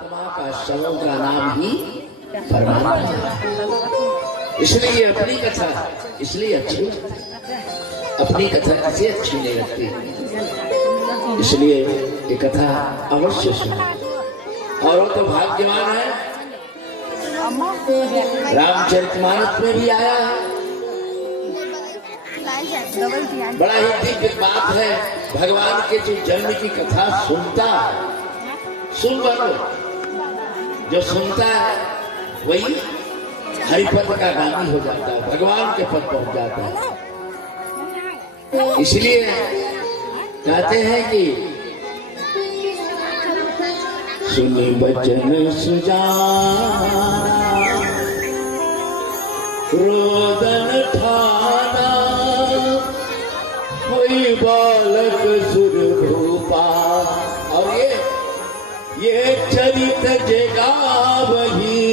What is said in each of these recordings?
आत्मा का शवों का नाम ही परमात्मा है। इसलिए अपनी कथा इसलिए अच्छी लगती, अपनी कथा किसी अच्छी नहीं लगती। इसलिए ये कथा अवश्य सुनो। और वो तो भाग्यवान है, रामचरितमानस में भी आया है। बड़ा ही दिव्य बात है, भगवान के जो जन्म की कथा सुनता है, सुन लो, जो सुनता है वही हरिपद का गामी हो जाता है, भगवान के पद पहुंच जाता है। इसलिए कहते हैं कि सुनि बचन सुजाना रोदन ठाना कोई बालक सुर रूपा। और ये चरित जगा वही,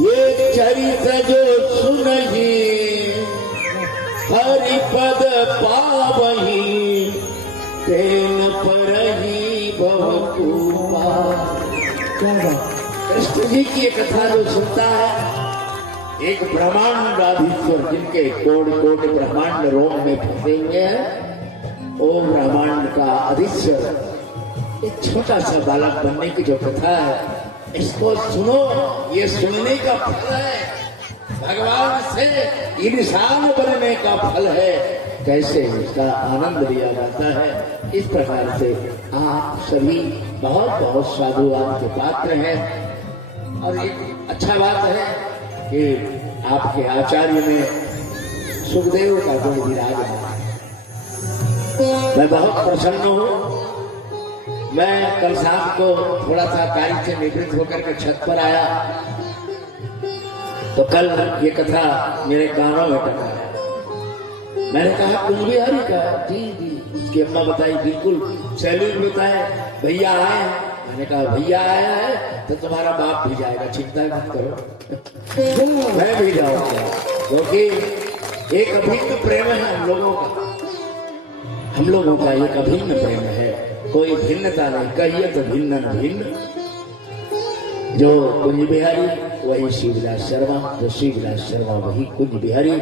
ये चरित जो सुनही हरिपद पावही तेन परही बहुतूपा। कृष्ण जी की ये कथा जो सुनता है, एक ब्रह्मांडाधीश्वर जिनके कोट कोट ब्रह्मांड रोम में फंसे हुए हैं, वो ब्रह्मांड का अधीश्वर एक छोटा सा बालक बनने की जो कथा है, इसको सुनो। ये सुनने का फल है, भगवान से इंसान बनने का फल है। कैसे इसका आनंद लिया जाता है, इस प्रकार से आप सभी बहुत बहुत साधुवाद के पात्र हैं। और एक अच्छा बात है कि आपके आचार्य में सुखदेव का गुण विराजमान है। मैं बहुत प्रसन्न हूँ। मैं कल शाम को थोड़ा सा कार्य से निवृत्त होकर के छत पर आया, तो कल ये कथा मेरे कानों में टकराया। मैंने कहा कुंज बिहारी का? जी जी। उसकी अम्मा बताई, बिल्कुल सैल्यूट बताए, भैया आए। मैंने कहा भैया आया है तो तुम्हारा बाप भी जाएगा, चिंता मत करो, मैं भी जाऊंगा। क्योंकि एक अभिन्न प्रेम है हम लोगों का, हम लोगों का एक अभिन्न प्रेम है, कोई भिन्नता नहीं। कहिए तो भिन्न न भिन्न। जो कुंज बिहारी वही शिवविलास शर्मा, जो शिवविलास शर्मा वही कुंज बिहारी,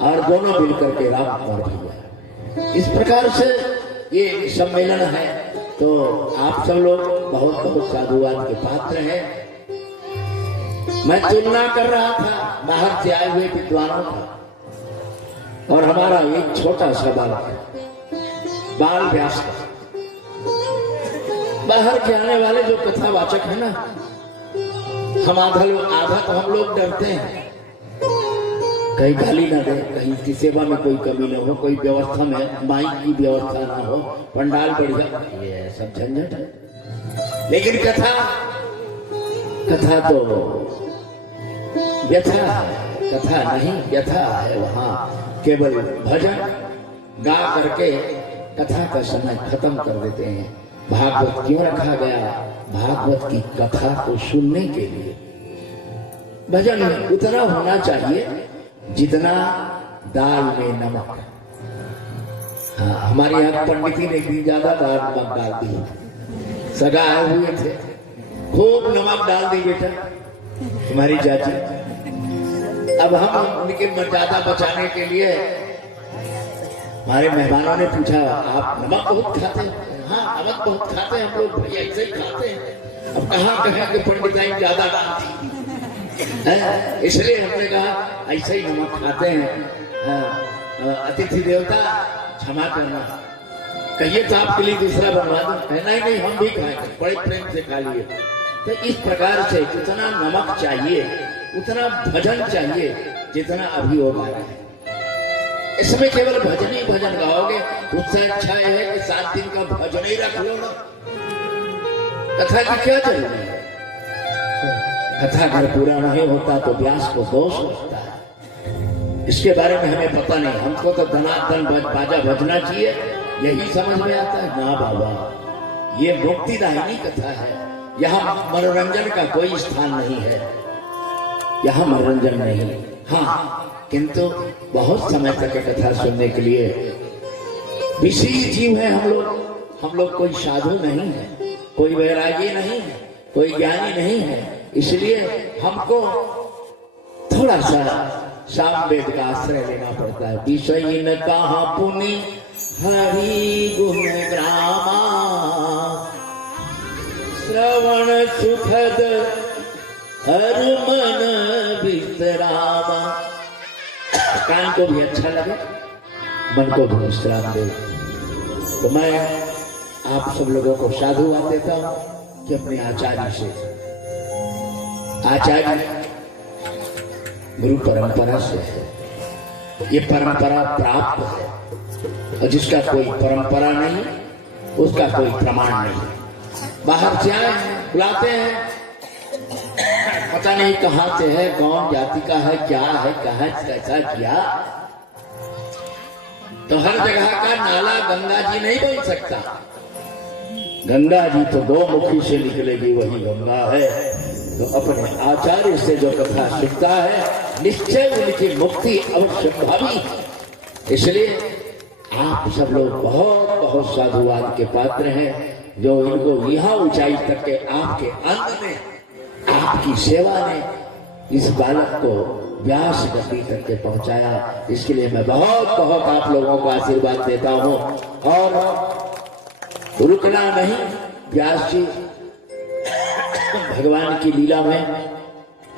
और दोनों मिलकर के राम कुमार भैया। इस प्रकार से ये सम्मेलन है। तो आप सब लोग बहुत बहुत साधुवाद के पात्र हैं। मैं तुलना कर रहा था बाहर से आए हुए विद्वानों का, और हमारा एक छोटा सा बालक है, बाल व्यास का। बाहर के आने वाले जो कथावाचक है ना, हम आधा तो हम लोग डरते हैं, कहीं गाली ना दे, कहीं की सेवा में कोई कमी न हो, कोई व्यवस्था में माइक की व्यवस्था ना हो, पंडाल बढ़िया, ये सब झंझट है। लेकिन कथा तो व्यथा है, कथा नहीं व्यथा है। वहां केवल भजन गा करके कथा का समय खत्म कर देते हैं। भागवत क्यों रखा गया? भागवत की कथा को सुनने के लिए। भजन उतना होना चाहिए जितना दाल में नमक। हाँ, हमारे यहाँ पंडित ने भी ज्यादा दाल नमक डाल दी, सगा आए हुए थे, खूब नमक डाल दी बेटा तुम्हारी चाची। अब हम उनके मर्यादा बचाने के लिए हमारे मेहमानों ने पूछा, आप नमक बहुत खाते हैं? हाँ, नमक बहुत खाते हैं हम लोग, भैया ऐसे ही खाते हैं। अब कहाँ कहें कि पंडिताई ज्यादा डालती, इसलिए हमने कहा ऐसे ही नमक खाते हैं। अतिथि देवता क्षमा करना, कहिए तो आपके लिए दूसरा बनवा दो। नहीं, हम भी खाएंगे, बड़े प्रेम से खा लिए। तो इस प्रकार से जितना नमक चाहिए उतना भजन चाहिए जितना अभी हो रहा है। इसमें केवल भजन ही भजन गाओगे, उससे अच्छा है कि 7 दिन का भजन ही रख लो ना। कथा की क्या जरूरत है? कथा अगर पूरा नहीं होता तो व्यास को दोष होता है। इसके बारे में हमें पता नहीं, हमको तो धनाधन बाजा बजना चाहिए, यही समझ में आता है ना बाबा। ये मुक्तिदायिनी कथा है, यहाँ मनोरंजन का कोई स्थान नहीं है, यहाँ मनोरंजन नहीं। हाँ, किंतु बहुत समय तक कथा सुनने के लिए विशेष जीव है हम लोग कोई साधु नहीं है, कोई वैरागी नहीं है, कोई ज्ञानी नहीं है, इसलिए हमको थोड़ा सा सामवेद का आश्रय लेना पड़ता है। विषय न कहा पुनि हरि गुण ग्रामा, श्रवण सुखद हर मन विश्रामा। कान को भी अच्छा लगे, मन को भी विश्राम दे। तो मैं आप सब लोगों को साधुवाद देता हूं कि अपने आचार्य से, आचार्य गुरु परंपरा से है, ये परंपरा प्राप्त है, और जिसका कोई परंपरा नहीं उसका कोई प्रमाण नहीं। बाहर से आए बुलाते हैं, पता नहीं कहां से है, कौन जाति का है, क्या है, कहां कैसा किया। तो हर जगह का नाला गंगा जी नहीं बन सकता। गंगा जी तो दो मुखी से निकलेगी, वही गंगा है। तो अपने आचार्य से जो कथा सीखता है, निश्चय उनकी मुक्ति अवश्य भावी। इसलिए आप सब लोग बहुत बहुत साधुवाद के पात्र हैं, जो इनको यहाँ ऊंचाई तक के आपके अंग में, आपकी सेवा ने इस बालक को व्यास गति तक के पहुंचाया। इसके लिए मैं बहुत बहुत आप लोगों को आशीर्वाद देता हूं। और रुकना नहीं, व्यास जी भगवान की लीला में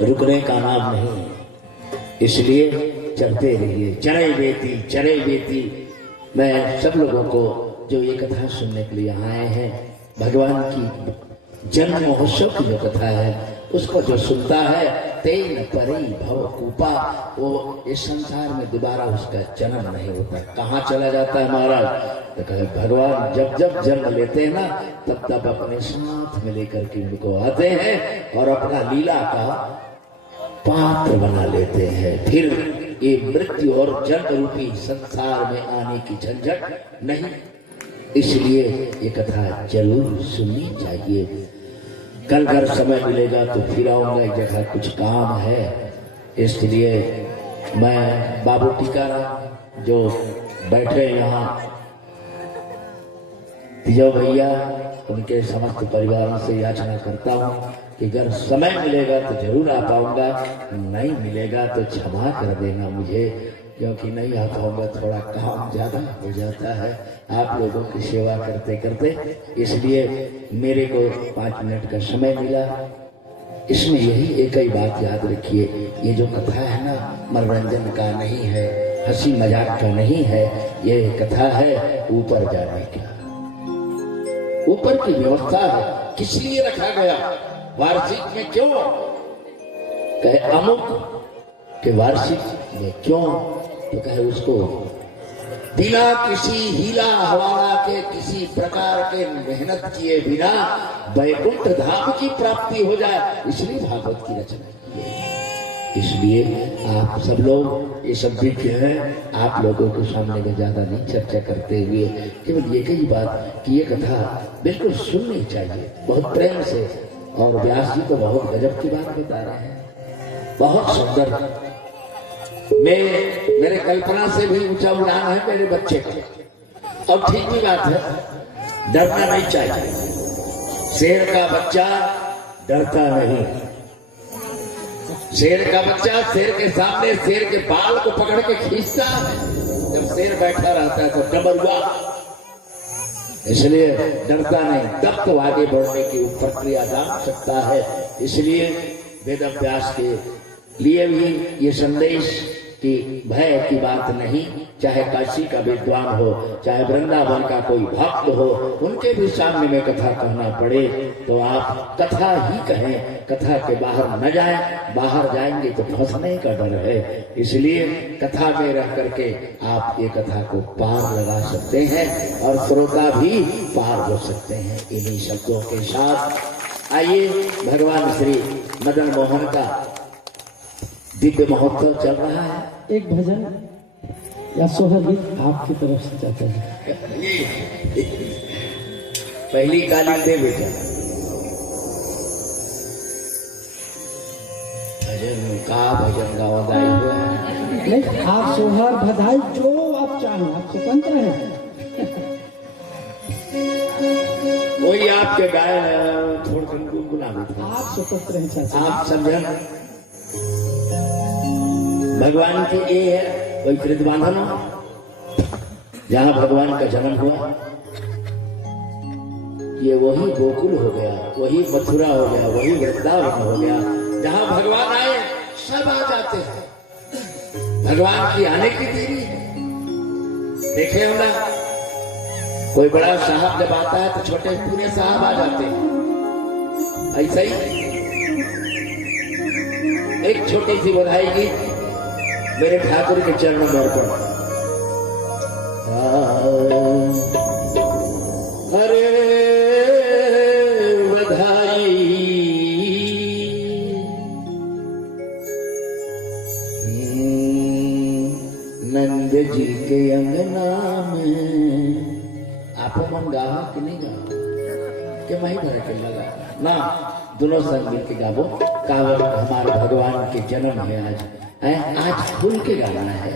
रुकने का नाम नहीं, इसलिए चलते रहिए। चरे बेती। मैं सब लोगों को जो ये कथा सुनने के लिए आए हैं, भगवान की जन्म महोत्सव की जो कथा है, उसको जो सुनता है, तेन परी भव कूपा, वो इस संसार में दोबारा उसका जन्म नहीं होता। कहाँ चला जाता है महाराज? तो कहे भगवान जब जब जन्म लेते हैं ना, तब तब अपने साथ में लेकर के उनको आते हैं और अपना लीला का पात्र बना लेते हैं। फिर ये मृत्यु और जन्म रूपी संसार में आने की झंझट नहीं। इसलिए ये कथा जरूर सुननी चाहिए। कल अगर समय मिलेगा तो फिर आऊंगा, एक जगह कुछ काम है। इसलिए मैं बाबू टीकाराम जो बैठे यहाँ, तिजो भैया, उनके समस्त परिवारों से याचना करता हूँ कि अगर समय मिलेगा तो जरूर आ पाऊंगा, नहीं मिलेगा तो क्षमा कर देना मुझे, क्योंकि नहीं आ पाऊंगा, थोड़ा काम ज्यादा हो जाता है आप लोगों की सेवा करते करते। इसलिए मेरे को 5 मिनट का समय मिला। इसमें यही एक ही बात याद रखिए, ये जो कथा है ना, मनोरंजन का नहीं है, हंसी मजाक का नहीं है, ये कथा है ऊपर जाने का। ऊपर की व्यवस्था है, किस लिए रखा गया, वार्षिक में क्यों, कहे अमुक के वार्षिक में क्यों, तो कहे उसको बिना किसी हीला हवाला के, किसी प्रकार के मेहनत किए बिना वैकुंठ धाम की प्राप्ति हो जाए, इसलिए भागवत की रचना की है। इसलिए आप सब लोग ये सब भी हैं, आप लोगों के सामने में ज्यादा नहीं चर्चा करते हुए केवल ये कही बात कि ये कथा बिल्कुल सुननी चाहिए बहुत प्रेम से। और व्यास जी तो बहुत गजब की बात बता रहे हैं, बहुत सुंदर। मेरे कल्पना से भी ऊंचा उड़ान है मेरे बच्चे का, और ठीक भी बात है, डरना नहीं चाहिए। शेर का बच्चा डरता नहीं, शेर का बच्चा शेर के सामने शेर के बाल को पकड़ के खींचता है, जब शेर बैठा रहता है तो डबरुआ, इसलिए डरता नहीं, तब तो आगे बढ़ने की प्रक्रिया जान सकता है। इसलिए वेद अभ्यास के लिए भी ये संदेश कि भय की बात नहीं, चाहे काशी का विद्वान हो, चाहे वृंदावन का कोई भक्त हो, उनके भी सामने में कथा कहना पड़े तो आप कथा ही कहें, कथा के बाहर न जाएं। बाहर जाएंगे तो फंसने का डर है। इसलिए कथा में रह करके आप ये कथा को पार लगा सकते हैं और श्रोता भी पार हो सकते हैं। इन्हीं शब्दों के साथ आइए, भगवान श्री मदन मोहन का दिव्य महोत्सव चल रहा है। एक भजन या सोहर गीत आपकी तरफ से चाहते हैं। पहली गाली दे बेटा, भजन गावा गाए हुआ है। नहीं, आप सोहर बधाई जो आप चाहें, आप स्वतंत्र हैं। वही आपके गाय थोड़ा बिल्कुल ना बीते। आप स्वतंत्र हैं चाचा। आप समझ भगवान के ये है कोई कृत बांधन हो जहां भगवान का जन्म हुआ, ये वही गोकुल हो गया, वही मथुरा हो गया, वही वृंदावन हो गया। जहां भगवान आए सब आ जाते हैं। भगवान की आने की देरी है। देखे हो ना, कोई बड़ा साहब जब आता है तो छोटे पूरे साहब आ जाते हैं। ऐसा ही एक छोटी सी बधाई की मेरे ठाकुर के चरणों में अर्पण। अरे बधाई नंद जी के अंगना में। आप मन गावा कि नहीं गावा के मही भर के लगा ना, दोनों संग मिल के गावो। कावड़ हमारे भगवान के जन्म है आज है, आज खुल के गाना है।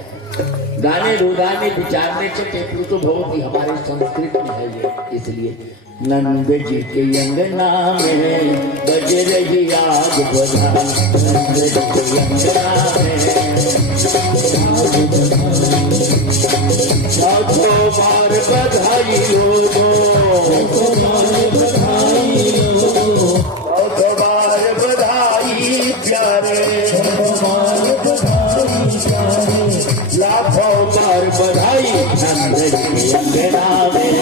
गाने रुदाने विचारने चटे तो बहुत ही हमारे संस्कृत में है ये, इसलिए नंद जी के अंगना में बज रही आज बधाई। नंद जी के अंगना में लाखों बार बधाई लोगों, लाखों बार बधाई प्यारे, लाखों बार बधाई। नंद जी के अंगना में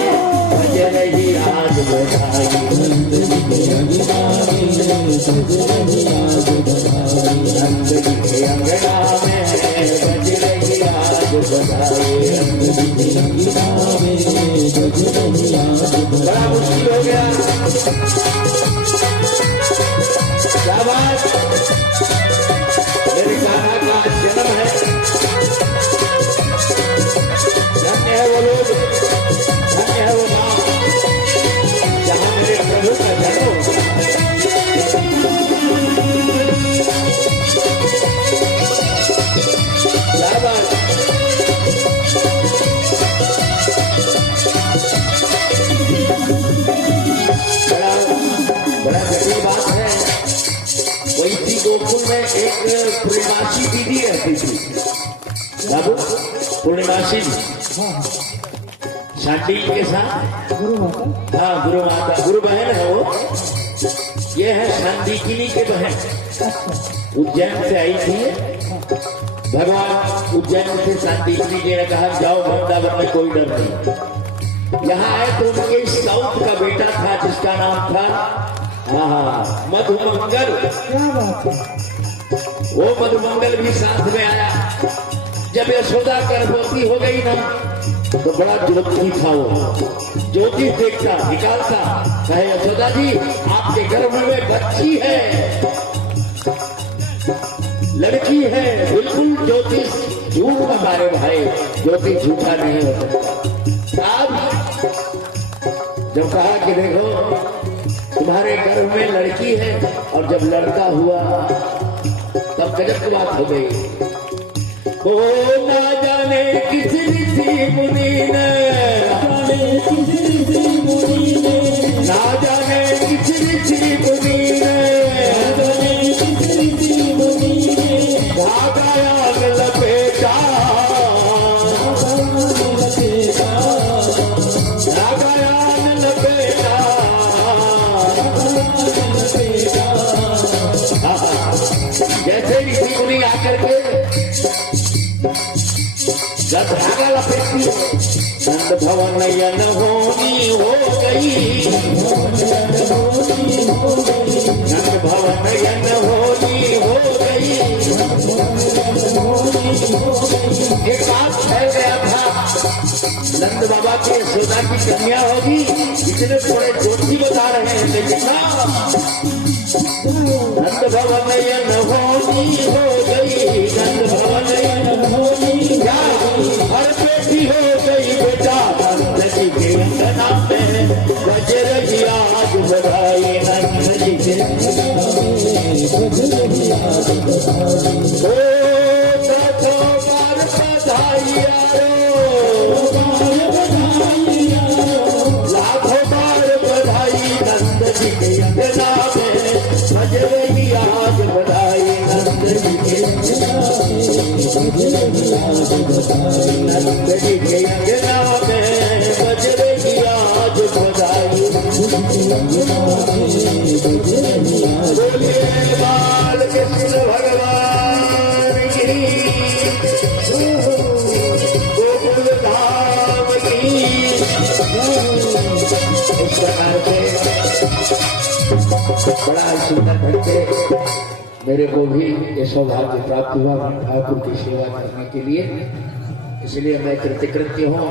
बज रही आज बधाई। नंद जी के अंगना में बज रही आज बधाई। नंद जी के अंगना में बज रही आज बधाई। नंद जी के अंगना में बज रही आज बधाई। बड़ा मुश्किल हो गया, क्या बात। मेरे कान्हा का जन्म है, धन्य है वो लोग, धन्य है वो माँ जहाँ मेरे प्रभु का जन्म होगा। क्या बात। बड़ा जटिल बात है। वही थी गोकुल में एक पूर्णिमासी दीदी रहती थी। बाबू पूर्णिमासी शांति के साथ गुरु माता, हाँ गुरु माता, गुरु बहन है वो। ये है शांतिकिनी के बहन, उज्जैन से आई थी। भगवान उज्जैन से शांतिकिनी जी ने कहा जाओ वृंदावन में कोई डर नहीं। यहाँ आए तो उनके साउथ का बेटा था जिसका नाम था मधुमंगल। क्या बात है। वो मधुमंगल भी साथ में आया। जब यशोदा गर्भवती हो गई ना तो बड़ा ज्योति था वो, ज्योति देखता निकालता, कहे यशोदा जी आपके गर्भ में बच्ची है, लड़की है। बिल्कुल ज्योतिष झूठ हमारे भाई, ज्योतिष झूठा नहीं होता। अब जब कहा कि देखो तुम्हारे गर्भ में लड़की है, और जब लड़का हुआ तब गजब की बात हो गई। ओ ना जाने किस ऋषि मुनि ने, ना जाने किस ऋषि मुनि ने धागायाग लपेटा, धागायाग लपेटा। जैसे ऋषि मुनि आकर के जब धागा लपेटती नंद भवन नयन होनी हो गई, नंद भवन नयन होनी हो गई। एक बात कह गया था नंद बाबा के यशोदा की कन्या होगी, इतने थोड़े ज्योति बता रहे हैं, लेकिन नंद भवन नयन होनी हो गई, नंद भवन नयन होनी क्या हर बेटी हो गई बेटा। नंद जी के अंगना में बज रही आज बधाई। नंद जी के अंगना में बज रही आज बधाई। ओ लाखों बार बधाई लाखों बार बधाई। नंद जी के अंगना में नंदनी के अंगना में बज रही आज बधाई। बोलिए बाल कृष्ण भगवान की, गोकुल धाम की। इस प्रकार से बड़ा सुंदर ढंग से मेरे को भी ये सौभाग्य प्राप्त हुआ ठाकुर की सेवा करने के लिए, इसलिए मैं कृतकृत्य हूँ।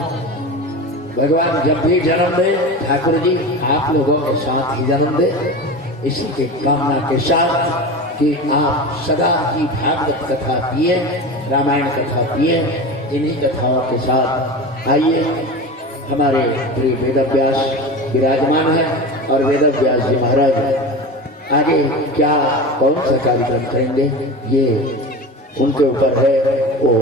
भगवान जब भी जन्म दे ठाकुर जी आप लोगों के साथ ही जन्म दे, इसी के कामना के साथ कि आप सदा ही भागवत कथा पिए, रामायण कथा पिए। इन्हीं कथाओं के साथ आइए, हमारे प्रिय वेदव्यास विराजमान है और वेदव्यास जी महाराज आगे क्या कौन सा कार्यक्रम करेंगे ये उनके ऊपर है, वो